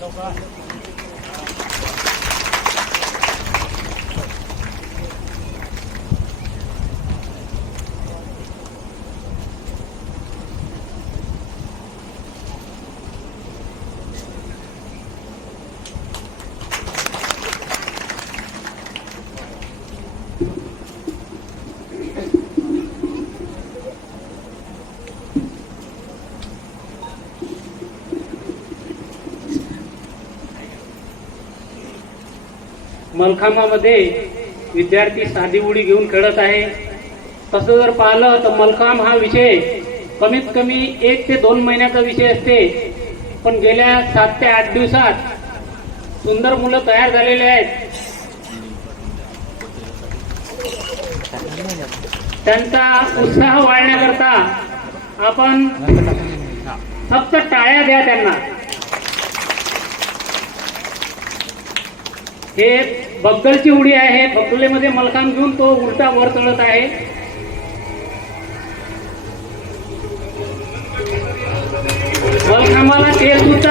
走，走。मलखांबामध्ये विद्यार्थी साधी उडी घेऊन खेळत आहे. तसं जर पाहिलं तर मलखांब हा विषय कमीत कमी एक ते दोन महिन्याचा विषय असते. पण गेल्या सात ते आठ दिवसात सुंदर मुलं तयार झालेले आहेत. त्यांचा उत्साह वाढण्याकरता आपण फक्त टाळ्या द्या त्यांना. हे बक्कलची उडी आहे. बक्कलेमध्ये मलकाम घेऊन तो उलटा वर चढत आहे. मलकामाला तेल सुद्धा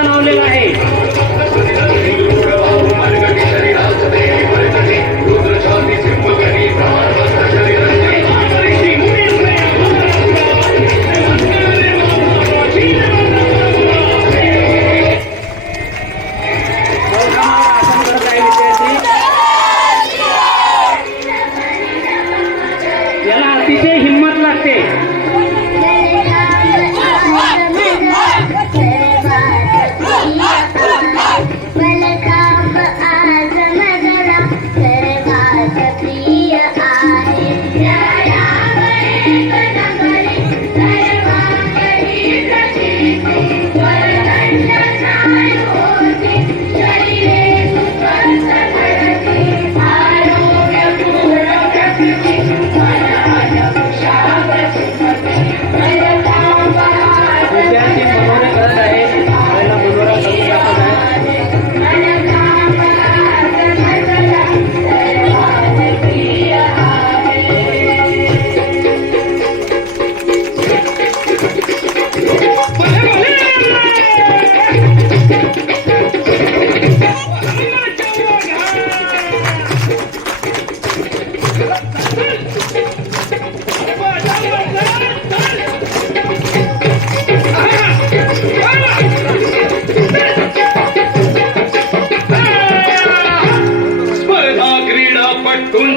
কোন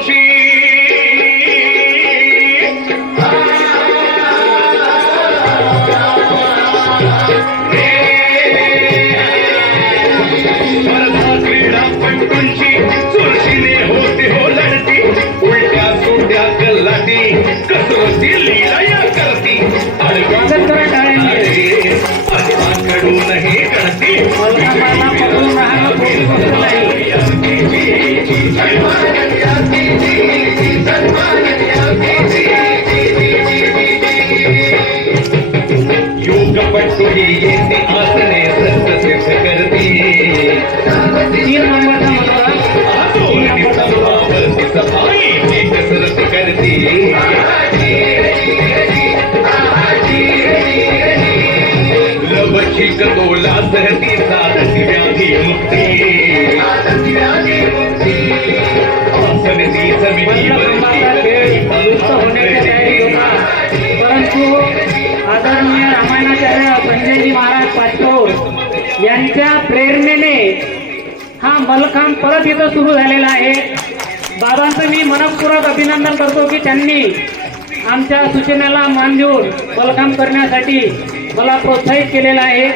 तीन नंबरचा मनोरा करती. सहती साधती व्याधी मुक्ती समिती हा मलखांब परत इथं सुरू झालेलं आहे. बाबांचं मी मनपूर्वक अभिनंदन करतो की त्यांनी आमच्या सूचनेला मान देऊन मलखांब करण्यासाठी मला प्रोत्साहित केलेलं आहे.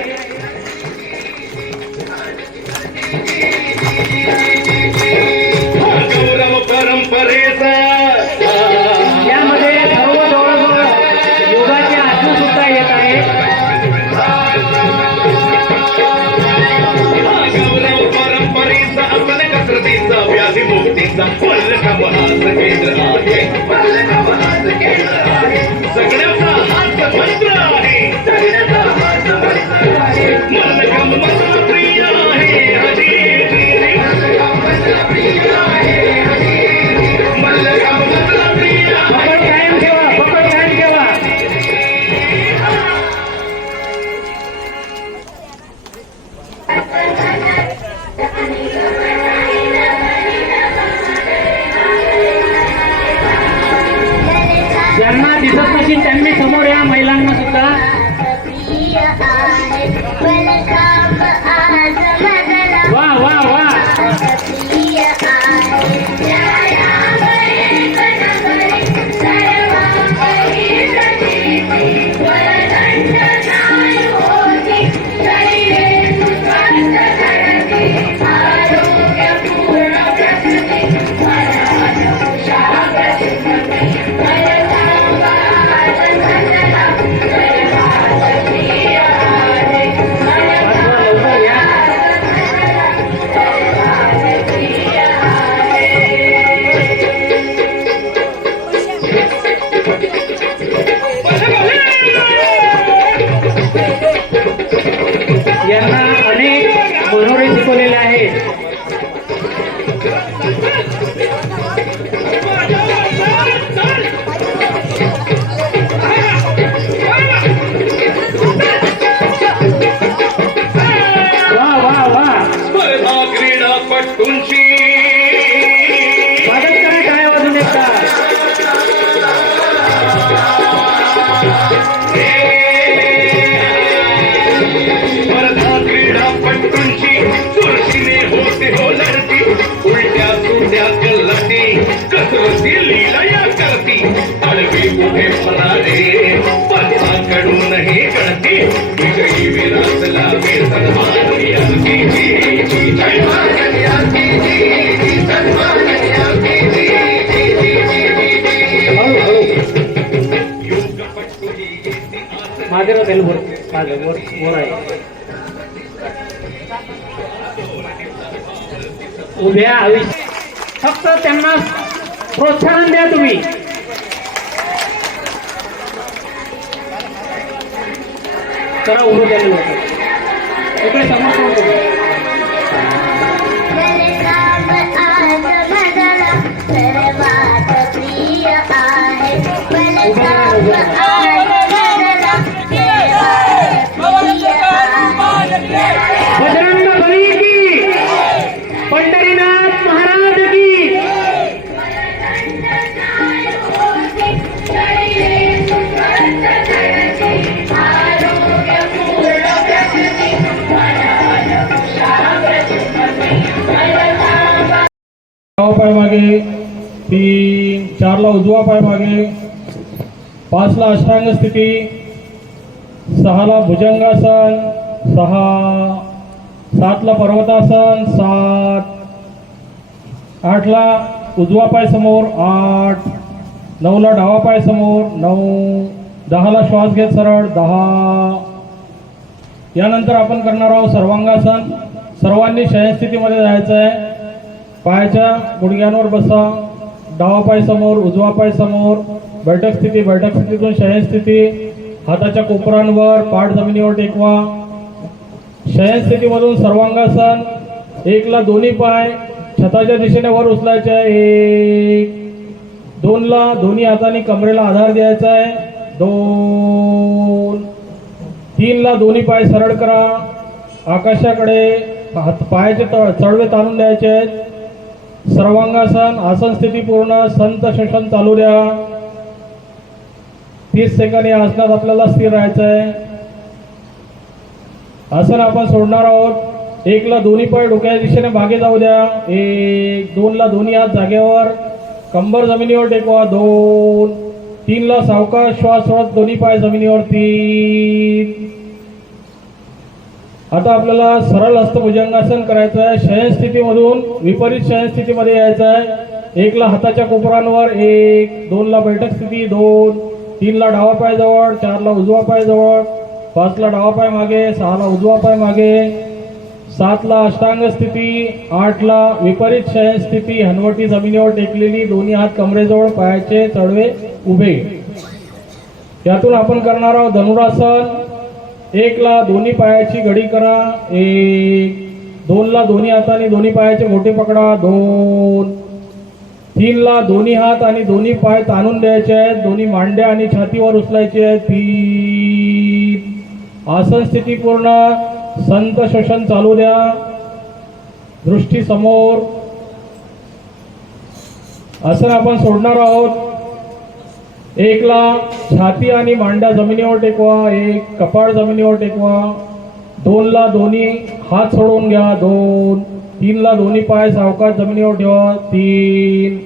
Gracias. पथाकडूनही गणती विजयी सन्मान वर वर वर आहे. उभ्या आयुष्य फक्त त्यांना प्रोत्साहन द्या तुम्ही. करा उभं त्याला लवकर इकडे पाय मागे तीन चारला उजवा पाय मागे पाचला अष्टांग स्थिती सहाला भुजंगासन सहा सातला पर्वतासन सात आठला उजवा पाय समोर आठ नऊला डावा पाय समोर नऊ दहाला श्वास घेत सरळ दहा. यानंतर आपण करणार आहोत सर्वांगासन. सर्वांनी शयनस्थितीमध्ये जायचं आहे पायाच्या गुडघ्यांवर बसा डावा पाय समोर उजवा पाय समोर बैठक स्थिती बैठक स्थितीतून शयन स्थिती हाताच्या कोपरांवर पाठ जमिनीवर टेकवा. शयन स्थितीमधून सर्वांगासन एकला दोन्ही पाय छताच्या दिशेने वर उचलायचे आहे एक. दोनला दोन्ही हाताने कमरेला आधार द्यायचा आहे दोन. तीनला दोन्ही पाय सरळ करा आकाशाकडे हात पायाचे तळ चढवे ताणून द्यायचे आहेत. सर्वांगासन आसन स्थिती पूर्ण संत शशन चालू द्या. तीस सेकंद या आसनात आपल्याला स्थिर राहायचं आहे आसन आपण सोडणार आहोत. एकला दोन्ही पाय डोक्याच्या दिशेने मागे जाऊ द्या. एक दोनला दोन्ही हात जागेवर. कंबर जमिनीवर टेकवा. दोन तीनला सावकाश श्वास सोडत दोन्ही पाय जमिनीवर. तीन आता आपल्याला सरळ हस्त भुजंगासन करायचं आहे. शयनस्थितीमधून विपरीत शयनस्थितीमध्ये यायचं आहे. एकला हाताच्या कोपरांवर एक दोनला बैठक स्थिती दोन तीनला डावा पाय जवळ चारला उजवा पाय जवळ पाचला डावा पाय मागे सहाला उजवा पाय मागे सातला अष्टांग स्थिती आठला विपरीत शयन स्थिती हनवटी जमिनीवर टेकलेली दोन्ही हात कमरेजवळ पायाचे चढवे उभे. यातून आपण करणार आहोत धनुरासन. एकला दोन्ही पायाची घडी करा. एक. दोनला दोन्ही हाताने दोन्ही पायाचे मोठे पकडा. दोन. तीनला दोन्ही हात आणि दोन्ही पाय ताणून द्यायचे आहेत. दोन्ही मांड्या आणि छातीवर उचलायचे आहेत. तीन. आसन स्थिती पूर्ण. संत शोषण चालू द्या. दृष्टी समोर. आसन आपण सोडणार आहोत. एकला छाती आणि मांड्या जमिनीवर टेकवा एक कपाळ जमिनीवर टेकवा. दोनला दोन्ही हात सोडून घ्या दोन. तीनला दोन्ही पाय सावकाश जमिनीवर ठेवा तीन.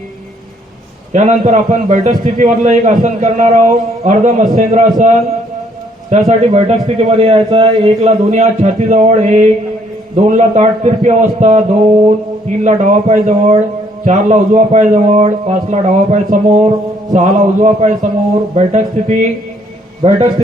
त्यानंतर आपण बैठक स्थितीमधलं एक आसन करणार आहोत अर्ध मत्स्येंद्रासन त्यासाठी बैठक स्थितीमध्ये यायचं आहे एकला दोन्ही हात छातीजवळ एक. दोनला ताट तिरपी अवस्था दोन. तीनला डावा पाय जवळ चारला उजवा पाय जवळ पाचला डावा पाय समोर. सहाला उजवा पाय समोर बैठक स्थिती बैठक स्थिती